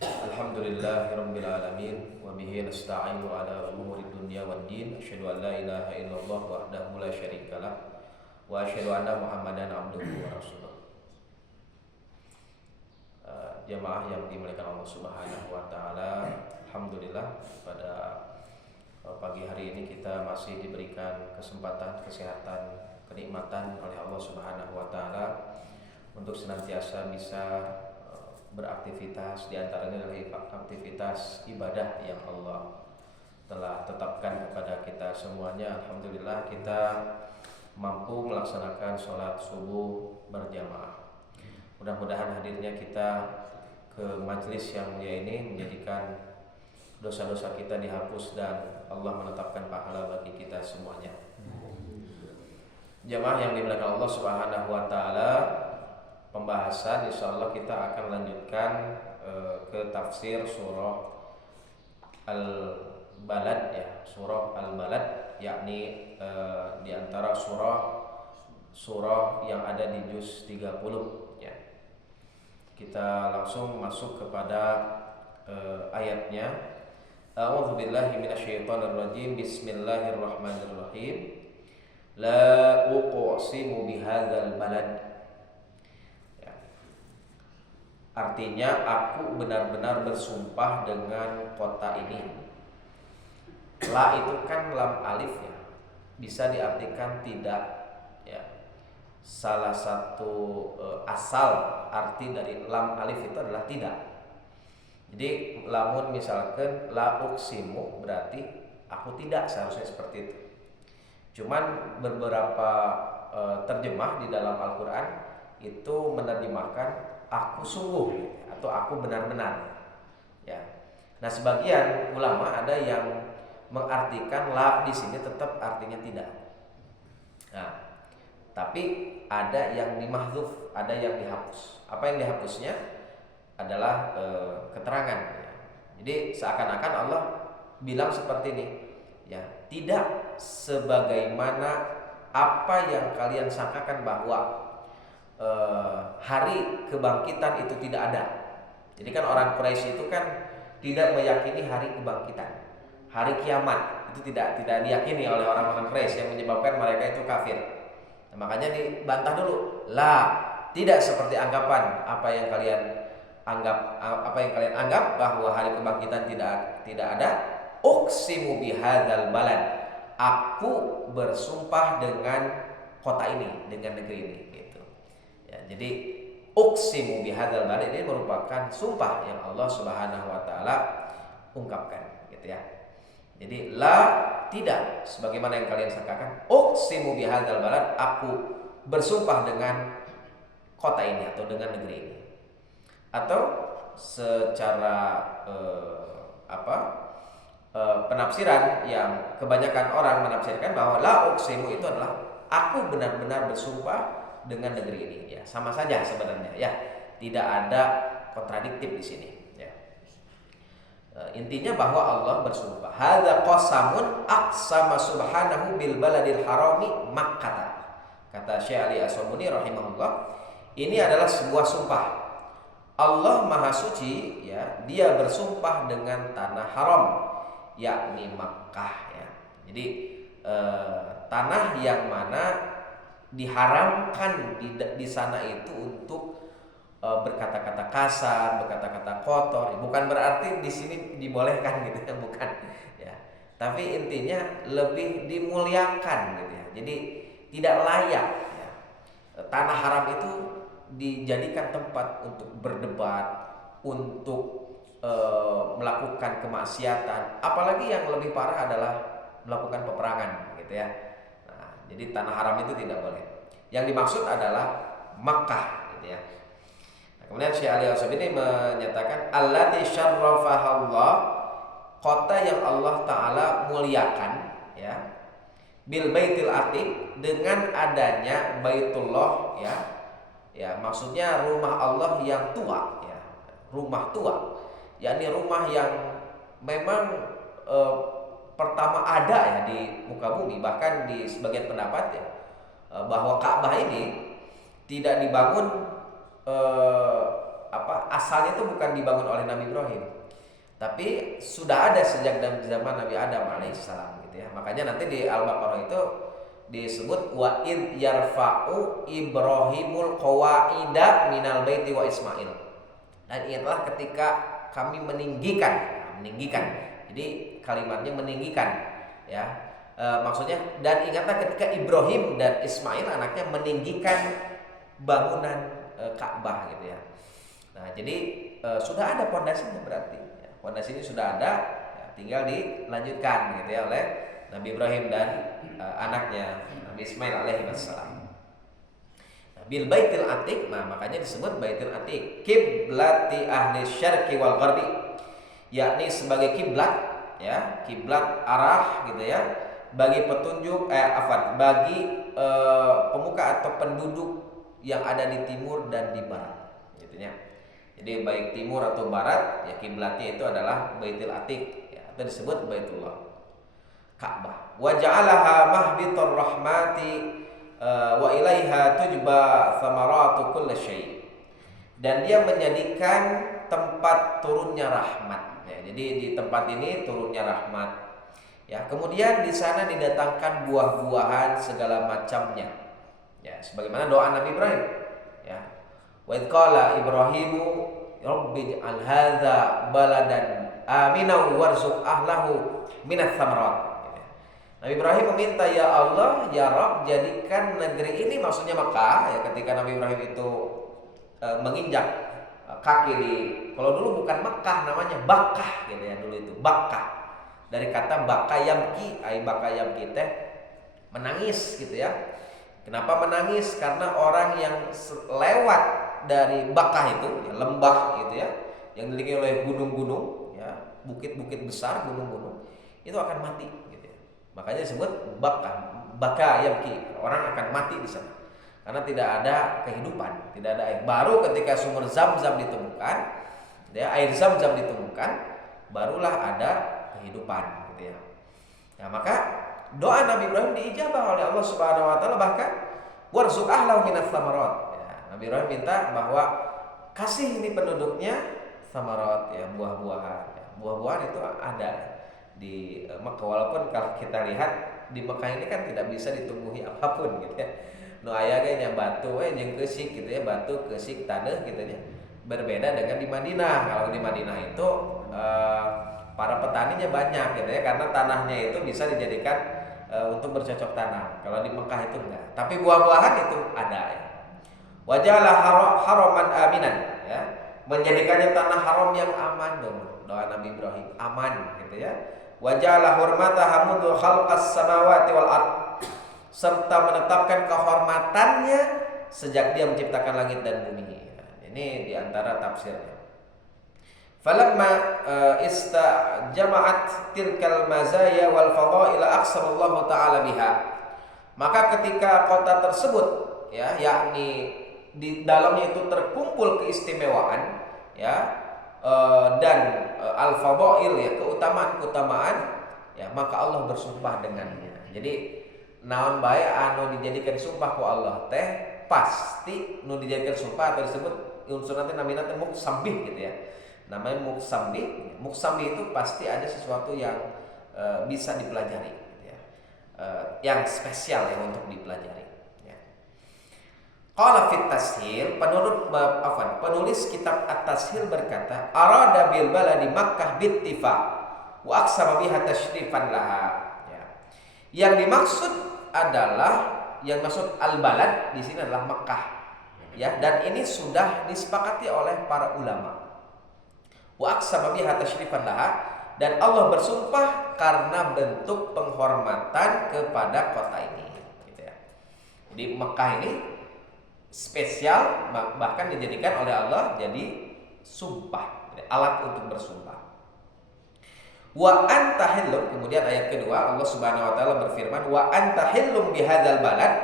Alhamdulillahirabbil alamin wa bihi nasta'inu ala umuri dunya waddin. Asyhadu an la ilaha illallah wahdahu la syarikalah wa asyhadu anna Muhammadan abduhu wa rasuluh. Jamaah yang dimuliakan Allah Subhanahu wa taala, alhamdulillah pada pagi hari ini kita masih diberikan kesempatan, kesehatan, kenikmatan oleh Allah Subhanahu wa taala untuk senantiasa bisa beraktivitas, di antaranya adalah aktivitas ibadah yang Allah telah tetapkan kepada kita semuanya. Alhamdulillah kita mampu melaksanakan sholat subuh berjamaah. Mudah-mudahan hadirnya kita ke majelis yang mulia ini menjadikan dosa-dosa kita dihapus dan Allah menetapkan pahala bagi kita semuanya. Jamaah yang dimuliakan Allah Subhanahu wa taala, pembahasan insyaallah kita akan lanjutkan ke tafsir surah Al-Balad ya, surah Al-Balad, yakni di antara surah yang ada di juz 30 ya. Kita langsung masuk kepada ayatnya. A'udzubillahi minasyaitonirrajim. Bismillahirrahmanirrahim. La uqsimu bihadzal balad. Artinya aku benar-benar bersumpah dengan kota ini. La itu kan lam alif ya, bisa diartikan tidak ya. Salah satu asal arti dari lam alif itu adalah tidak. Jadi lamun misalkan la uqsimu berarti aku tidak, seharusnya seperti itu. Cuman beberapa terjemah di dalam Al-Quran itu menerjemahkan aku sungguh atau aku benar-benar ya. Nah, sebagian ulama ada yang mengartikan la di sini tetap artinya tidak. Nah, tapi ada yang dimahdzuf, ada yang dihapus. Apa yang dihapusnya adalah keterangan ya. Jadi seakan-akan Allah bilang seperti ini ya, tidak sebagaimana apa yang kalian sangkakan bahwa hari kebangkitan itu tidak ada. Jadi kan orang Quraisy itu kan tidak meyakini hari kebangkitan, hari kiamat itu tidak diyakini oleh orang-orang Quraisy, yang menyebabkan mereka itu kafir. Nah, makanya dibantah dulu, tidak seperti anggapan apa yang kalian anggap bahwa hari kebangkitan tidak ada. Uqsimu bihadzal balad, aku bersumpah dengan kota ini, dengan negeri ini. Ya, jadi uqsimu bihadzal balad ini merupakan sumpah yang Allah Subhanahu wa taala ungkapkan gitu ya. Jadi la tidak sebagaimana yang kalian sangkakan, uqsimu bihadzal balad, aku bersumpah dengan kota ini atau dengan negeri ini. Atau secara penafsiran yang kebanyakan orang menafsirkan bahwa la uqsimu itu adalah aku benar-benar bersumpah dengan negeri ini ya, sama saja sebenarnya ya, tidak ada kontradiktif di sini ya. Intinya bahwa Allah bersumpah, hadza qasamun aqsama subhanahu bil baladil harami Makkah, kata Syekh Ali As-Sabuni rahimahullah. Ini adalah sebuah sumpah. Allah Maha Suci ya, dia bersumpah dengan tanah haram, yakni Makkah ya. Jadi tanah yang mana diharamkan di sana itu untuk berkata-kata kasar, berkata-kata kotor. Bukan berarti di sini dibolehkan gitu ya, bukan ya. Tapi intinya lebih dimuliakan gitu ya. Jadi tidak layak ya. Tanah haram itu dijadikan tempat untuk berdebat, untuk melakukan kemaksiatan. Apalagi yang lebih parah adalah melakukan peperangan gitu ya. Jadi tanah haram itu tidak boleh. Yang dimaksud adalah Makkah gitu ya. Nah, kemudian Syekh Ali As-Sabuni menyatakan allati syarrafaha Allah, kota yang Allah taala muliakan ya, bil baitil atiq, dengan adanya Baitullah ya. Ya, maksudnya rumah Allah yang tua ya. Rumah tua, yakni rumah yang memang pertama ada ya di muka bumi. Bahkan di sebagian pendapat ya, bahwa Ka'bah ini tidak dibangun eh, asalnya itu bukan dibangun oleh Nabi Ibrahim, tapi sudah ada sejak zaman Nabi Adam alaihissalam gitu ya. Makanya nanti di Al-Baqarah itu disebut wa id yarfa'u Ibrahimul qawaida minal baiti wa Ismail. Dan ingatlah ketika kami meninggikan. Jadi kalimatnya meninggikan ya. Maksudnya dan ingatlah ketika Ibrahim dan Ismail anaknya meninggikan bangunan Ka'bah gitu ya. Nah, jadi sudah ada pondasinya berarti. Ya, pondasi ini sudah ada, ya, tinggal dilanjutkan gitu ya oleh Nabi Ibrahim dan anaknya Nabi Ismail alaihi wassalam. Bil baitil atiq, nah makanya disebut baitil atiq, kiblati ahli syarqi wal gharbi, yakni sebagai kiblat ya, kiblat arah gitu ya, bagi petunjuk bagi pemuka atau penduduk yang ada di timur dan di barat gitu ya. Jadi baik timur atau barat ya kiblatnya itu adalah baitil atiq ya, atau disebut Baitullah Ka'bah. Wa ja'alaha mahbitur rahmati wa ilaiha tujba thamaratu kulli syai'. Dan dia menjadikan tempat turunnya rahmat ya. Jadi di tempat ini turunnya rahmat ya. Kemudian di sana didatangkan buah-buahan segala macamnya ya, sebagaimana doa Nabi Ibrahim ya. Wa idz qala Ibrahimu rabbi ij'al hadza baladan aminan warzuq ahlahu minats tsamarat. Nabi Ibrahim meminta, ya Allah, ya Rabb, jadikan negeri ini, maksudnya Makkah ya, ketika Nabi Ibrahim itu menginjak kaki di, kalau dulu bukan Makkah namanya Bakkah gitu ya, dulu itu Bakkah dari kata bakayamki, bakayamki teh menangis gitu ya. Kenapa menangis? Karena orang yang lewat dari Bakkah itu ya, lembah gitu ya, yang dililingi oleh gunung-gunung ya, bukit-bukit besar, gunung-gunung, itu akan mati. Makanya disebut baka yabki, orang akan mati di sana karena tidak ada kehidupan, tidak ada air. Baru ketika sumber Zam-Zam ditemukan, ya, air Zam-Zam ditemukan, barulah ada kehidupan gitu ya. Nah, maka doa Nabi Ibrahim diijabah oleh Allah Subhanahu wa taala, bahkan warzuq ahlahu minats tsamarat. Ya, Nabi Ibrahim minta bahwa kasih ini penduduknya tsamarat ya, buah-buahan. Ya, buah-buahan itu ada di Mekah, walaupun kalau kita lihat di Mekah ini kan tidak bisa ditumbuhi apapun gitu ya. Nu aya ge nya batu jeung keusik gitu ya, batu, keusik, taneuh gitu ya. Berbeda dengan di Madinah. Kalau di Madinah itu para petaninya banyak gitu ya, karena tanahnya itu bisa dijadikan untuk bercocok tanam. Kalau di Mekah itu enggak. Tapi buah-buahan itu ada ya. Wajalah haraman aminan ya. Menjadikannya tanah haram yang aman dong. Doa Nabi Ibrahim, aman gitu ya. Wajalah hormataha mundu khalqas samawati wal ard, serta menetapkan kehormatannya sejak dia menciptakan langit dan bumi. Ini diantara tafsirnya. Falamma istajama'at tilkal mazaya wal fadaila aqsamallahu ta'ala biha. Maka ketika kota tersebut ya, yakni di dalamnya itu terkumpul keistimewaan ya, dan al-fadail ya, keutamaan ya, maka Allah bersumpah dengannya. Jadi naon bae anu dijadikan sumpah ku Allah teh pasti nu dijadikan sumpah atau disebut unsur nanti namina teh muksambih gitu ya. Namanya muksambih. Muksambih itu pasti ada sesuatu yang bisa dipelajari gitu ya. Yang spesial ya untuk dipelajari. Qala fit tashil, penulis kitab At-Tashil berkata, arada bil baladi Makkah bittifaq wa aqsama biha tasyrifan laha. Ya. Yang dimaksud adalah, yang maksud al-balad di sini adalah Makkah. Ya, dan ini sudah disepakati oleh para ulama. Wa aqsama biha tasyrifan laha, dan Allah bersumpah karena bentuk penghormatan kepada kota ini. Gitu ya. Jadi Makkah ini spesial, bahkan dijadikan oleh Allah jadi sumpah, alat untuk bersumpah. Wa anta hillum, kemudian ayat kedua Allah Subhanahu wa taala berfirman, wa anta hillum bihadzal balad,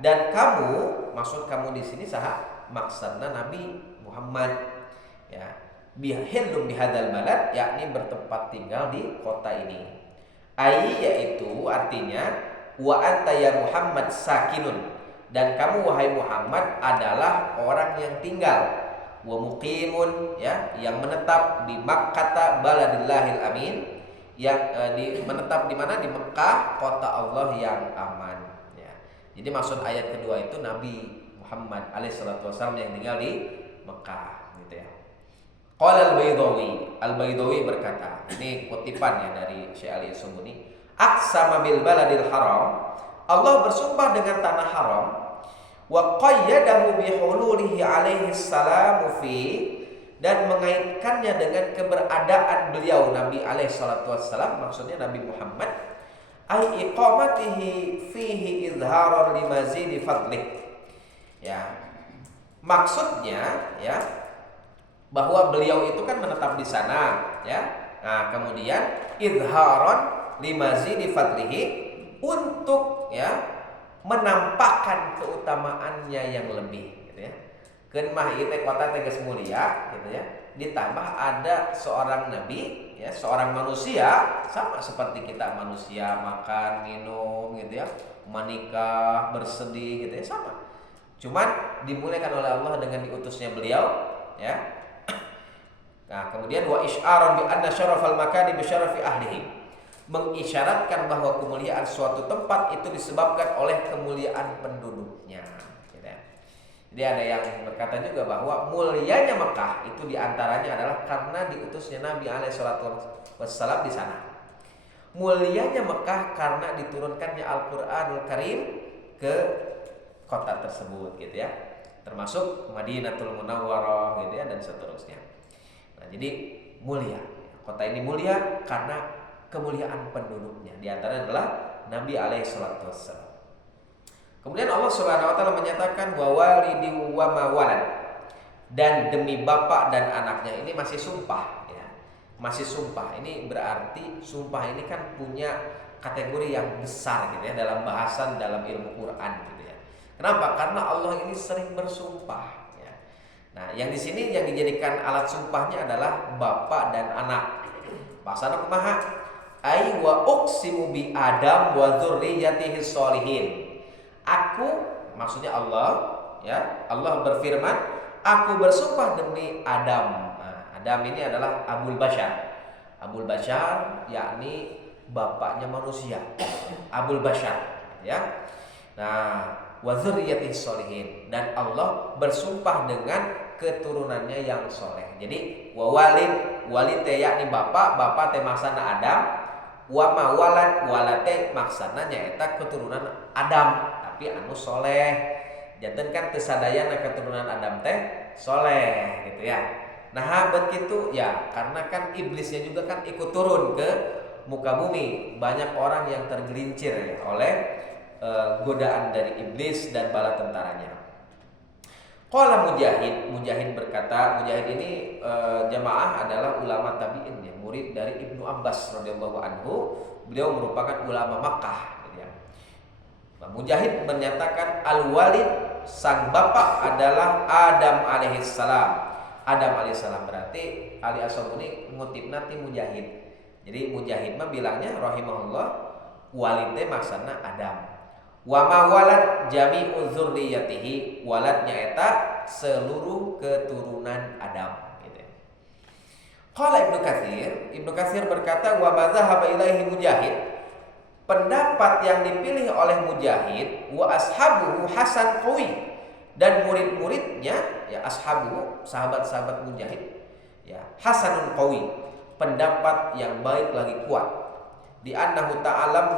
dan kamu, maksud kamu di sini saha? Maksudna Nabi Muhammad ya. Hillum bihadzal balad, yakni bertempat tinggal di kota ini. Ai, yaitu artinya wa anta ya Muhammad sakinun, dan kamu wahai Muhammad adalah orang yang tinggal, wa muqimun, ya, yang menetap di Makkah baladillahil amin, yang menetap di mana? Di Mekah, kota Allah yang aman, ya. Jadi maksud ayat kedua itu Nabi Muhammad alaihissalatu wassalam yang tinggal di Mekah, gitu ya. Qala Al-Baydawi berkata, ini kutipan ya dari Syekh Ali As-Sumuni, aqsama bil baladil haram, Allah bersumpah dengan tanah haram, wa qayyadahu bi hululihi alaihi salamu fi, dan mengaitkannya dengan keberadaan beliau Nabi alaihi salatu wassalam, maksudnya Nabi Muhammad, ai iqamatihi fihi izharan limazidi fadlih, ya. Maksudnya, ya, bahwa beliau itu kan menetap di sana, ya. Nah, kemudian izharon limazidi fadlihi, untuk, ya, menampakkan keutamaannya yang lebih, gitu ya. Keun mah ieu teh kota tegas mulia, gitu ya. Ditambah ada seorang nabi, ya, seorang manusia sama seperti kita manusia, makan, minum, gitu ya, menikah, bersedih, gitu ya, sama. Cuman dimuliakan oleh Allah dengan diutusnya beliau, ya. Nah, kemudian wa isy'aran bi anna syarafal makani bi syarafi ahlihi, mengisyaratkan bahwa kemuliaan suatu tempat itu disebabkan oleh kemuliaan penduduknya, gitu ya. Jadi ada yang berkata juga bahwa mulianya Mekah itu diantaranya adalah karena diutusnya Nabi alaihi salatu wassalam di sana. Mulianya Mekah karena diturunkannya Al-Qur'anul Karim ke kota tersebut, gitu ya. Termasuk Madinatul Munawwarah, gitu ya, dan seterusnya. Nah, jadi mulia. Kota ini mulia karena kemuliaan penduduknya. Di antaranya adalah Nabi alaihi salatu wassalam. Kemudian Allah Subhanahu wa taala menyatakan wa walidin wa ma walad, dan demi bapak dan anaknya. Ini masih sumpah, ya. Masih sumpah. Ini berarti sumpah ini kan punya kategori yang besar, gitu ya, dalam bahasan dalam ilmu Quran, gitu ya. Kenapa? Karena Allah ini sering bersumpah. Nah, yang di sini yang dijadikan alat sumpahnya adalah bapak dan anak. Pasana kumaha? Ai wa uqsimu bi Adam wa dzurriyyatihi sholihin. Aku, maksudnya Allah, ya. Allah berfirman, aku bersumpah demi Adam. Nah, Adam ini adalah Abul Bashar. Abul Bashar yakni bapaknya manusia. Abul Bashar, ya. Nah, wa dzurriyyatihi sholihin, dan Allah bersumpah dengan keturunannya yang soleh. Jadi wa walid teh yakni bapak teh maksana Adam, wa ma walad teh maksana nyaeta keturunan Adam tapi anu soleh. Janten kan teu sadayana keturunan Adam teh soleh, gitu ya. Nah, begitu ya, karena kan iblisnya juga kan ikut turun ke muka bumi. Banyak orang yang tergelincir, ya, oleh godaan dari iblis dan bala tentaranya. Qala Mujahid berkata, Mujahid ini jamaah adalah ulama tabi'in, ya, murid dari Ibnu Abbas radhiyallahu anhu. Beliau merupakan ulama Makkah, gitu ya. Nah, Mujahid menyatakan al-walid, sang bapak adalah Adam alaihissalam. Adam alaihissalam berarti Ali As-Sabuni ngutip nanti Mujahid. Jadi Mujahid mah bilangnya rahimahullah walid teh maksana Adam. Wa ma walad jami'u dzurriyyatihi, waladnya eta seluruh keturunan Adam, gitu. Qala Ibnu Katsir berkata wa madzhaba ilaihi Mujahid, pendapat yang dipilih oleh Mujahid, wa ashabuhu hasan qawi, dan murid-muridnya, ya, ashabu sahabat-sahabat Mujahid, ya, hasanun qawi, pendapat yang baik lagi kuat. Di annahu ta'ala,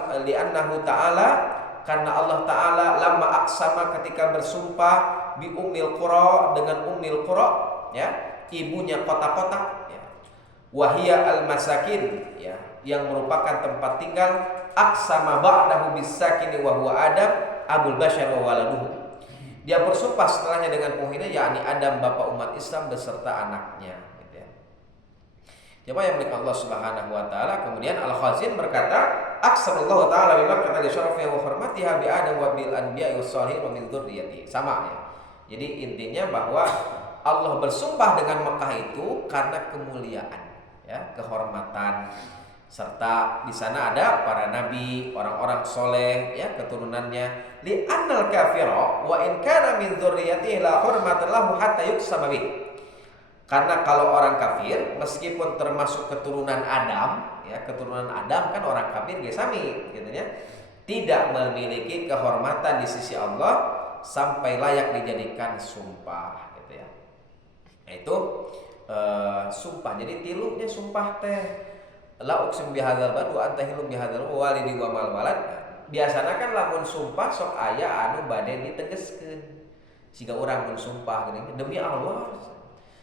karena Allah Ta'ala lama aksama, ketika bersumpah bi ummil qura, dengan ummil qura, ya, ibunya kota-kota, ya, wahia al masakin, ya, yang merupakan tempat tinggal, aksama ba'dahu bisakini wa huwa Adam abul bashar wa waladuhu. Dia bersumpah setelahnya dengan penghina, yakni Adam bapak umat Islam beserta anaknya, gitu ya. Jemaah yang milik Allah Subhanahu wa taala. Kemudian Al-Khazin berkata, aqsamallahu taala bi Makkah li syarafiha wa hurmatiha bi Adam wa bil anbiya'i was shalihin wa min dzurriyyati. Sama, ya. Jadi intinya bahwa Allah bersumpah dengan Mekah itu karena kemuliaan, ya, kehormatan, serta di sana ada para nabi, orang-orang soleh, ya keturunannya. Li annal kafira wa in kana min dzurriyyatihi la hurmatan lahu hatta yuqsama bih. Karena kalau orang kafir meskipun termasuk keturunan Adam, ya keturunan Adam kan orang kafir gesami, gitu ya, tidak memiliki kehormatan di sisi Allah sampai layak dijadikan sumpah, gitu ya. Nah, itu sumpah. Jadi tilunya sumpah teh la uqsim bihadzal balad wa anta hilum bihadzal walidi wa mal walad. Biasana kan lamun sumpah sok aya anu bade ditegeskeun. Siga urang mun sumpah geuning demi Allah.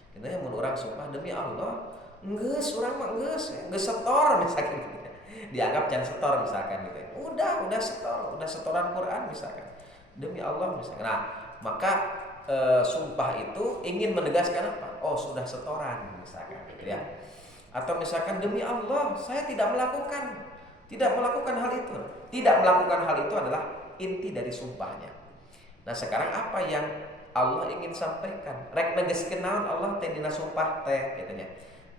Kita ya mun urang sumpah demi Allah, geus urang mah geus setor misalkan gitu. Dianggap can setor misalkan gitu. Udah setor, udah setoran Quran misalkan. Demi Allah misalkan. Nah, maka sumpah itu ingin menegaskan apa? Oh, sudah setoran misalkan gitu ya. Atau misalkan demi Allah saya tidak melakukan hal itu. Tidak melakukan hal itu adalah inti dari sumpahnya. Nah, sekarang apa yang Allah ingin sampaikan? Rek negeskeun naon Allah teh dina sumpah teh katanya.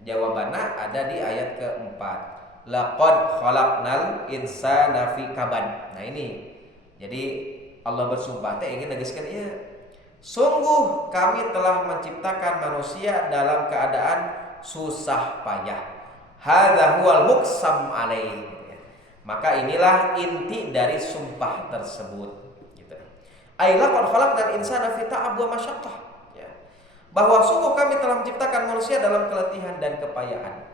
Jawabannya ada di ayat keempat. Laqad khalaqnal insana fi kabad. Nah, ini. Jadi Allah bersumpah teh ingin negeskeun ieu. Sungguh kami telah menciptakan manusia dalam keadaan susah payah. Hadza huwal muqsam alaih. Maka inilah inti dari sumpah tersebut, gitu. Ai laqad khalaqnal insana fi ta'ab wa masyaqqah, ya. Bahwa sungguh kami telah menciptakan manusia dalam keletihan dan kepayahan.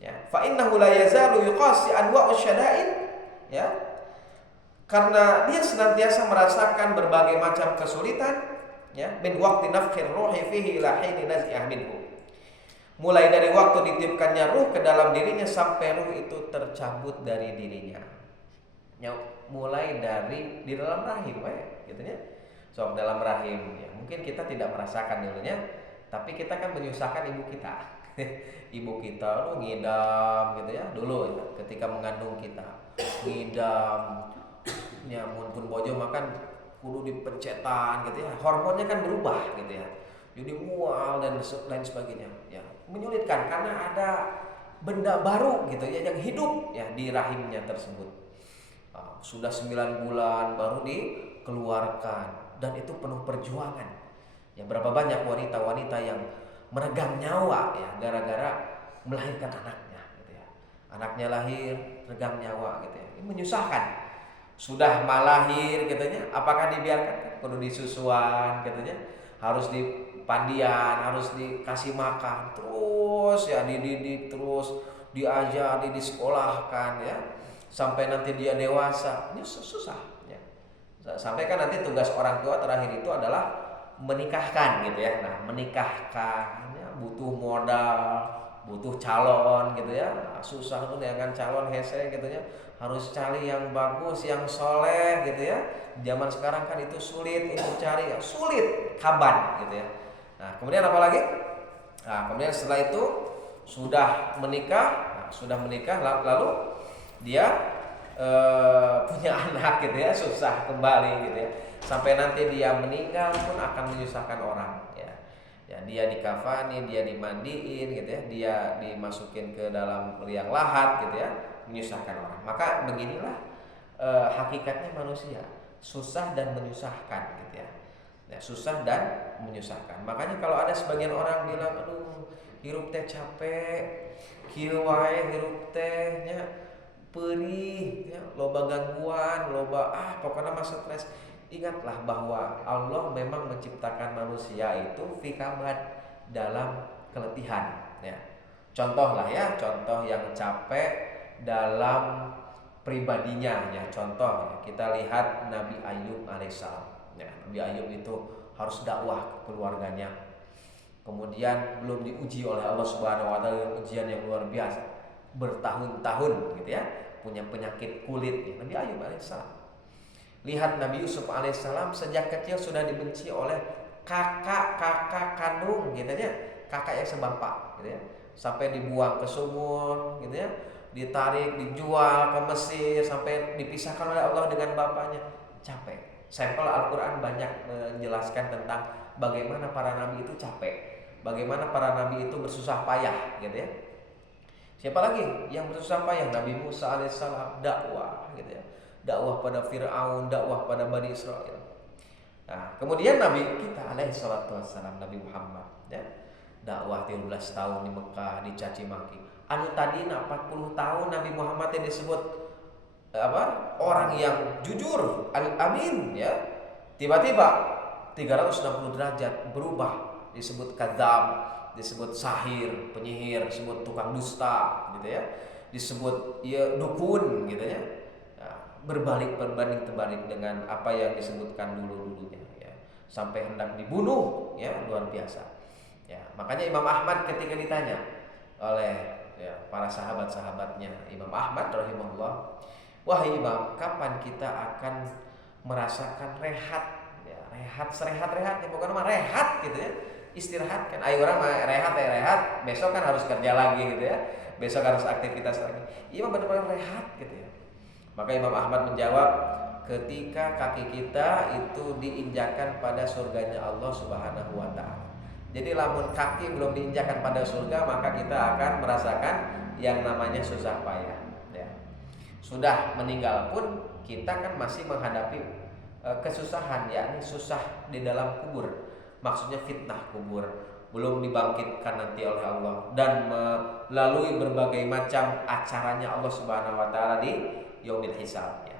Ya, fa innahu la yazalu yuqasi anwa'us syada'id, ya. Karena dia senantiasa merasakan berbagai macam kesulitan, ya, min waqti nafkhir ruhi fihi ila hini naz'ih minhu. Mulai dari waktu ditiupkannya ruh ke dalam dirinya sampai ruh itu tercabut dari dirinya. Ya, mulai dari di dalam rahim, gitu ya. So, dalam rahim, ya, mungkin kita tidak merasakan dulunya, tapi kita kan menyusahkan ibu kita. Ibu kita ngidam gitu ya dulu ya, ketika mengandung kita. Ngidam. Ya, pun bojo makan kudu dipencetan gitu ya. Hormonnya kan berubah gitu ya. Jadi mual dan lain sebagainya, ya. Menyulitkan karena ada benda baru gitu ya yang hidup ya di rahimnya tersebut. Sudah 9 bulan baru dikeluarkan dan itu penuh perjuangan. Ya, berapa banyak wanita-wanita yang meregang nyawa ya gara-gara melahirkan anaknya gitu ya. Anaknya lahir regang nyawa gitu ya. Ini menyusahkan. Sudah malahir gitu ya, apakah dibiarkan? Kudu disusuan gitu ya. Harus dipandian, harus dikasih makan terus ya, dididik terus, diajari, disekolahkan ya, sampai nanti dia dewasa. Ini susah ya. Sampai kan nanti tugas orang tua terakhir itu adalah menikahkan gitu ya. Nah, menikahkan ya, butuh modal, butuh calon gitu ya. Nah, susah tuh dengan calon hese gitu ya. Harus cari yang bagus, yang soleh gitu ya. Zaman sekarang kan itu sulit untuk cari, ya, sulit, kaban gitu ya. Nah, kemudian apa lagi? Nah, kemudian setelah itu sudah menikah, lalu dia punya anak gitu ya, susah kembali gitu ya. Sampai nanti dia meninggal pun akan menyusahkan orang ya. Ya, dia dikafani, dia dimandiin gitu ya, dia dimasukin ke dalam liang lahat gitu ya, menyusahkan orang. Maka beginilah hakikatnya manusia, susah dan menyusahkan gitu ya. Ya, susah dan menyusahkan. Makanya kalau ada sebagian orang bilang, aduh, hirup teh capek, kieu wae hirup teh nya perih, ya, loba gangguan, loba pokoknya mah stres. Ingatlah bahwa Allah memang menciptakan manusia itu fi kabad, dalam keletihan ya. Contoh yang capek dalam pribadinya ya. Contoh ya, kita lihat Nabi Ayub alaihissalam ya. Nabi Ayub itu harus dakwah ke keluarganya. Kemudian belum diuji oleh Allah Subhanahu wa taala ujian yang luar biasa. Bertahun-tahun gitu ya, punya penyakit kulit ya. Nabi Ayub alaihissalam. Lihat Nabi Yusuf alaihissalam sejak kecil sudah dibenci oleh kakak kandung gitu ya, kakak yang sebapak gitu ya, sampai dibuang ke sumur gitu ya, ditarik, dijual ke Mesir, sampai dipisahkan oleh Allah dengan bapaknya. Capek. Sampel Al-Quran banyak menjelaskan tentang bagaimana para nabi itu capek, bagaimana para nabi itu bersusah payah gitu ya. Siapa lagi yang bersusah payah? Nabi Musa alaihissalam dakwah gitu ya. Dakwah pada Fir'aun, dakwah pada Bani Israel. Nah, kemudian Nabi kita alaihissalatu wassalam, Nabi Muhammad ya. Dakwah 13 tahun di Mekah dicaci maki. Anu tadina 40 tahun Nabi Muhammad yang disebut orang yang jujur, al-amin ya. Tiba-tiba 360 derajat berubah, disebut kadzab, disebut sahir, penyihir, disebut tukang dusta gitu ya. Disebut ya dukun gitu ya. Nah, berbanding terbalik dengan apa yang disebutkan dulunya ya. Sampai hendak dibunuh ya, luar biasa. Ya, makanya Imam Ahmad ketika ditanya oleh ya, para sahabat-sahabatnya Imam Ahmad rahimahullah, wahai Imam, kapan kita akan merasakan rehat? Ya, rehat serehat-rehatnya, bukan mah rehat gitu ya. Istirahat kan, ayo orang mah rehat, besok kan harus kerja lagi gitu ya. Besok harus aktivitas lagi. Imam benar-benar rehat gitu ya. Maka Imam Ahmad menjawab, ketika kaki kita itu diinjakan pada surganya Allah Subhanahu wa taala. Jadi lamun kaki belum diinjakan pada surga, maka kita akan merasakan yang namanya susah payah ya. Sudah meninggal pun kita kan masih menghadapi kesusahan, yakni susah di dalam kubur. Maksudnya fitnah kubur, belum dibangkitkan nanti oleh Allah dan melalui berbagai macam acaranya Allah Subhanahu wa taala di yaumil hisab ya.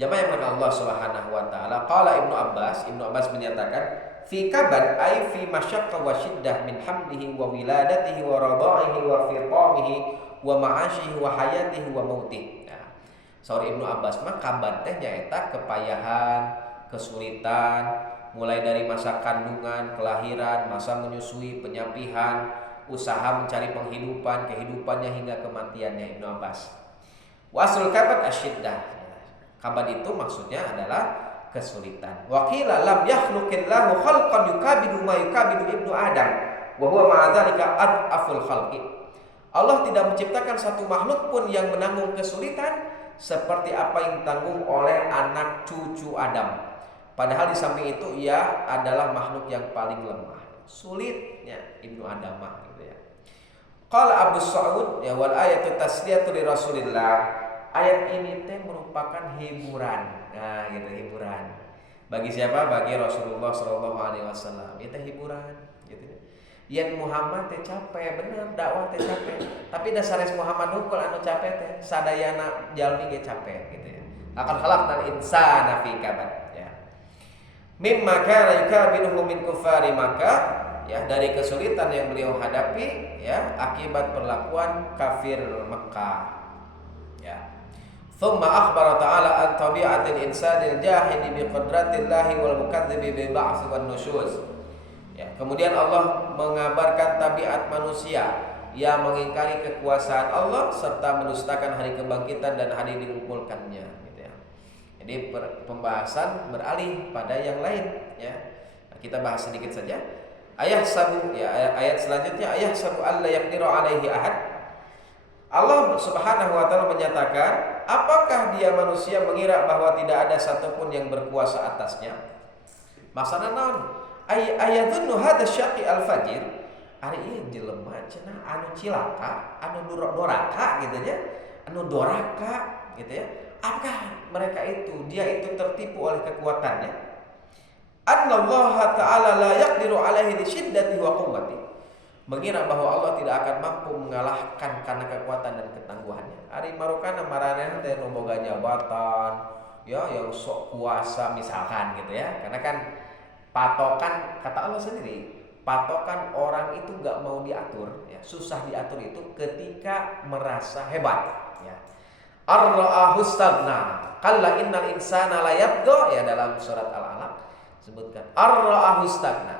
Jamaah yang berkah Allah Subhanahu wa taala, qala Ibnu Abbas menyatakan fi kabad ay fi masyaqqa wa syiddah min hamlihi wa wiladatihi wa radaihi wa firqamihi wa ma'asyihi wa hayatihi wa mautihi. Nah, saur Ibnu Abbas mah kabad teh nyaeta kepayahan, kesulitan, mulai dari masa kandungan, kelahiran, masa menyusui, penyapihan, usaha mencari penghidupan, kehidupannya hingga kematiannya. Ibnu Abbas. Wasul kabad asyiddah. Kabad itu maksudnya adalah kesulitan. Wa qila lam yakhluqillahu khalqan yukabidu ma yukabidu ibnu Adam wa huwa ma'a dzalika adaful khalqi. Allah tidak menciptakan satu makhluk pun yang menanggung kesulitan seperti apa yang ditanggung oleh anak cucu Adam. Padahal di samping itu ia adalah makhluk yang paling lemah. Sulitnya Ibnu Adam gitu ya. Qala Abu Sa'ud ya wal ayatu tasliyatu li Rasulillah. Ayat ini teh merupakan hiburan. Nah, gitu hiburan. Bagi siapa? Bagi Rasulullah sallallahu alaihi wasallam. Itu hiburan gitu ya. Yang Muhammad teh capek, bener dakwah teh capek. Tapi dasares Muhammad hukul anu capek teh sadayana jalmi ge capek gitu ya. Laqad khalaqnal insana fi kabad ya. Mimma kana yukabiduhu min kufari Makkah ya, dari kesulitan yang beliau hadapi ya akibat perlakuan kafir Mekah ya. Thumma akhbara ta'ala an tabi'atil insanil jahili bi qudratillahi wal mukadzibi bil ba'ts wan nusyuz. Ya, kemudian Allah mengabarkan tabiat manusia yang mengingkari kekuasaan Allah serta mendustakan hari kebangkitan dan hari dikumpulkannya gitu ya. Jadi pembahasan beralih pada yang lain ya. Nah, kita bahas sedikit saja. Ayat selanjutnya ayah sabu alla yaqdiru alaihi ahad. Allah Subhanahu wa taala menyatakan, apakah dia manusia mengira bahwa tidak ada satupun yang berkuasa atasnya? Maksudna naon? Ayadzunnu hadza syaqi al-fajir. Ari ieu jelema cenah anu cilaka, anu doraka gitu ya. Anu doraka gitu ya. Apakah mereka itu dia itu tertipu oleh kekuatannya? Annallaha ta'ala la yaqdiru alaihi li syiddati wa quwwati. Mengira bahwa Allah tidak akan mampu mengalahkan karena kekuatan dan ketangguhannya. Ari marukana maraneh teh nu boga jabatan, ya yang sok kuasa misalkan gitu ya. Karena kan patokan kata Allah sendiri, patokan orang itu enggak mau diatur, ya, susah diatur itu ketika merasa hebat, ya. Ar-ra'ahu staghna, qalla innal insana la yatgha, ya dalam surat Al-Alaq sebutkan ar-ra'ahu staghna,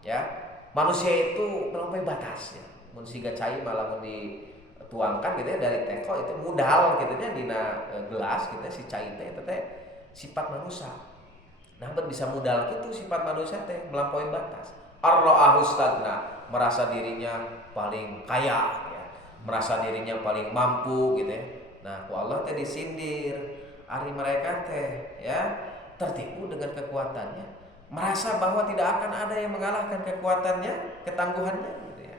ya. Manusia itu melampaui batas ya. Mun siga cai malah mun dituangkan gitu ya dari teko itu mudal gitu ya dina gelas gitu ya, si cai teh eta teh sifat manusia. Nah, bisa mudal gitu sifat manusia teh melampaui batas. Ar-ra'ahu staghna, merasa dirinya paling kaya ya, merasa dirinya paling mampu gitu ya. Nah, ku Allah teh disindir, ari mereka teh ya tertipu dengan kekuatannya, merasa bahwa tidak akan ada yang mengalahkan kekuatannya, ketangguhannya gitu ya.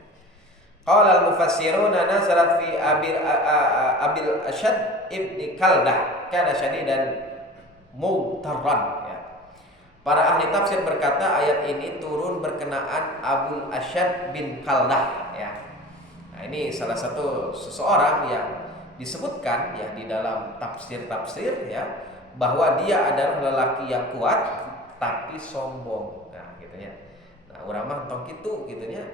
Qala al-mufassiruna nazalat fi Abil Ashad ibni Kaldah kana syadidan mughtarran ya. Para ahli tafsir berkata ayat ini turun berkenaan Abul Ashad bin Kaldah ya. Nah, ini salah satu seseorang yang disebutkan ya di dalam tafsir-tafsir ya, bahwa dia adalah lelaki yang kuat tapi sombong. Nah, gitu ya. Nah, urang mah tong kitu gitu nya.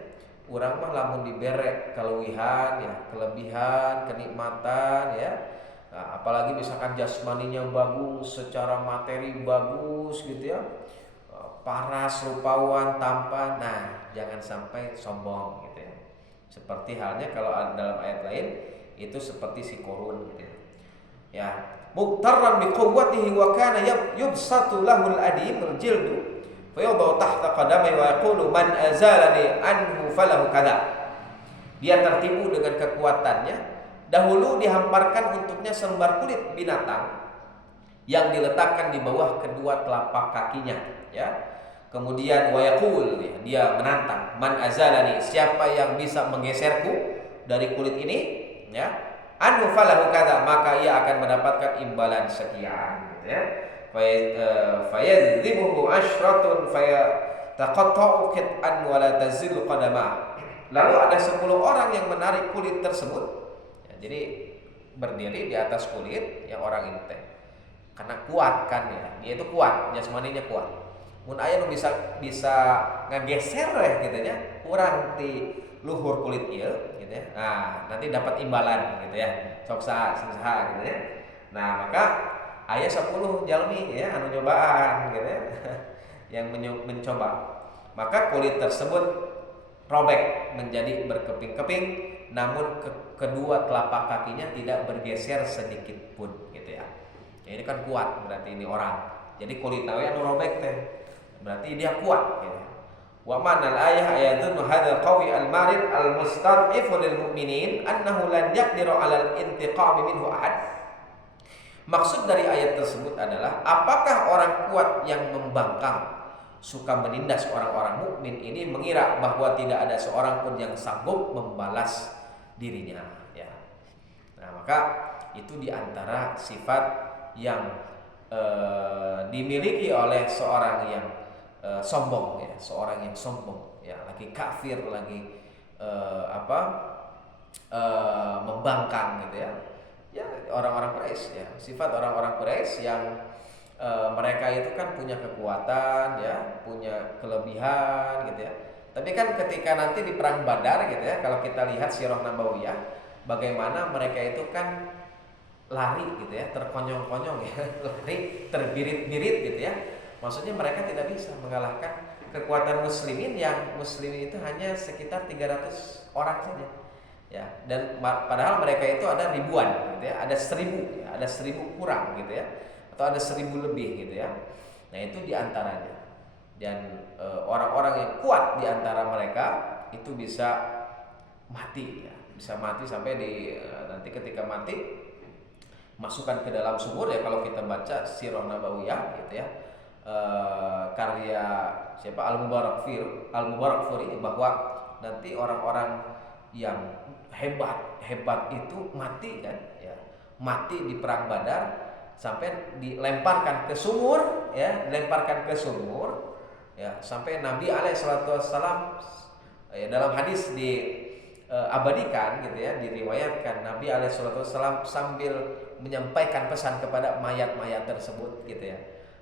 Urang mah lamun diberek kelewihan ya, kelebihan, kenikmatan ya. Nah, apalagi misalkan jasmaninya bagus, secara materi bagus gitu ya. Paras, rupawan, tampan. Nah, jangan sampai sombong gitu ya. Seperti halnya kalau dalam ayat lain itu seperti si Korun gitu ya. Ya, muqtarran bi quwwatihi wa kana yubsatu lahul adimul jildu fa yadau tahta qadamai wa yaqulu man azalani anhu falahu kadza. Dia tertipu dengan kekuatannya. Dahulu dihamparkan untuknya selembar kulit binatang yang diletakkan di bawah kedua telapak kakinya ya. Kemudian wa yaqul, dia menantang, man azalani, siapa yang bisa menggeserku dari kulit ini ya, anhu falahu kadza, maka ia akan mendapatkan imbalan sekian gitu ya. Fayadhibuhu ashratun fayataqatta'u qit'an wa la tazillu qadamah. Lalu ada 10 orang yang menarik kulit tersebut ya, jadi berdiri di atas kulit yang orang ini teh karena kuat kan ya, dia itu kuat, jasmaninya kuat. Mun aya nu bisa ngageser gitu nya, urang ti luhur kulit ieu gitu ya. Nah, nanti dapat imbalan gitu ya. Sok saha gitu ya. Nah, maka aya 10 jalmi ya anu nyobaan gitu ya. Yang mencoba. Maka kulit tersebut robek menjadi berkeping-keping, namun kedua telapak kakinya tidak bergeser sedikit pun gitu ya. Ya ini kan kuat berarti ini orang. Jadi kulit nawe anu robek teh berarti dia kuat gitu. Wa manal ayah ayatun hadzal qawi al-marid al-mustad'ifu lil mu'minin annahu lan yaqdiru 'ala al-intiqam minhu ahad. Maksud dari ayat tersebut adalah apakah orang kuat yang membangkang suka menindas orang-orang mukmin ini mengira bahwa tidak ada seorang pun yang sanggup membalas dirinya ya. Nah, maka itu diantara sifat yang dimiliki oleh seorang yang sombong ya, seorang yang sombong ya, lagi kafir, lagi membangkang gitu ya. Ya, orang-orang Quraisy ya, sifat orang-orang Quraisy yang mereka itu kan punya kekuatan ya, punya kelebihan gitu ya. Tapi kan ketika nanti di perang Badar gitu ya, kalau kita lihat sirah nabawiyah, bagaimana mereka itu kan lari gitu ya, terkonyong-konyong ya, lari terbirit-birit gitu ya. Maksudnya mereka tidak bisa mengalahkan kekuatan muslimin yang muslimin itu hanya sekitar 300 orang saja. Ya, dan padahal mereka itu ada ribuan gitu ya, ada 1000 ya, ada 1000 kurang gitu ya, atau ada 1000 lebih gitu ya. Nah, itu diantaranya. Dan orang-orang yang kuat diantara mereka itu bisa mati ya, bisa mati sampai nanti ketika mati masukkan ke dalam sumur ya, kalau kita baca sirah nabawiyah gitu ya. Karya siapa Al-Mubarakfuri bahwa nanti orang-orang yang hebat itu mati kan ya, mati di perang Badar sampai dilemparkan ke sumur ya, ya, sampai Nabi alaihissalam ya, dalam hadis diabadikan gitu ya, diriwayatkan Nabi alaihissalam sambil menyampaikan pesan kepada mayat-mayat tersebut gitu ya.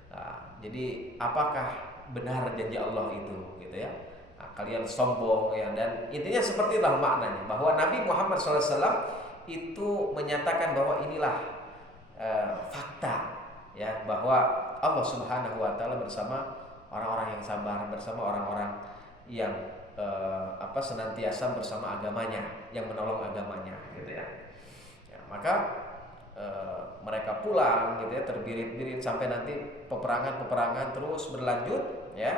Nah, jadi apakah benar janji Allah itu gitu ya? Nah, kalian sombong ya, dan intinya seperti itulah maknanya, bahwa Nabi Muhammad SAW itu menyatakan bahwa inilah fakta ya, bahwa Allah Subhanahu wa taala bersama orang-orang yang sabar, bersama orang-orang yang senantiasa bersama agamanya, yang menolong agamanya gitu ya. Ya, maka mereka pulang gitu ya, terbirit-birit sampai nanti peperangan terus berlanjut ya,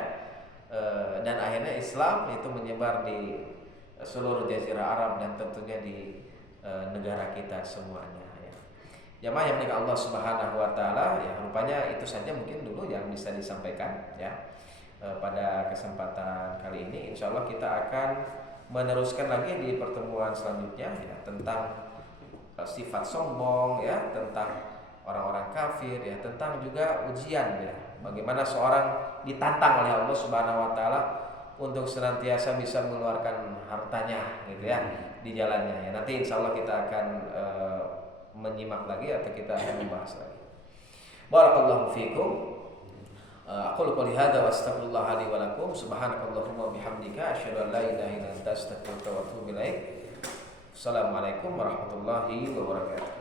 dan akhirnya Islam itu menyebar di seluruh jazirah Arab dan tentunya di negara kita semuanya ya. Jamaah yang dimuliakan Allah Subhanahu wa taala ya, rupanya itu saja mungkin dulu yang bisa disampaikan ya. Pada kesempatan kali ini insyaallah kita akan meneruskan lagi di pertemuan selanjutnya ya tentang sifat sombong ya, tentang orang-orang kafir ya, tentang juga ujian ya. Bagaimana seorang ditantang oleh Allah Subhanahu wa taala untuk senantiasa bisa mengeluarkan hartanya gitu ya di jalannya ya. Nanti insya Allah kita akan menyimak lagi atau kita akan membahas lagi. Barakallahu fiikum. Aqulu qouli hadza wa astaghfirullah li wa lakum. Subhanakallahumma wa bihamdika asyhadu an la ilaha illa anta astaghfiruka wa atubu ilaik. Assalamualaikum warahmatullahi wabarakatuh.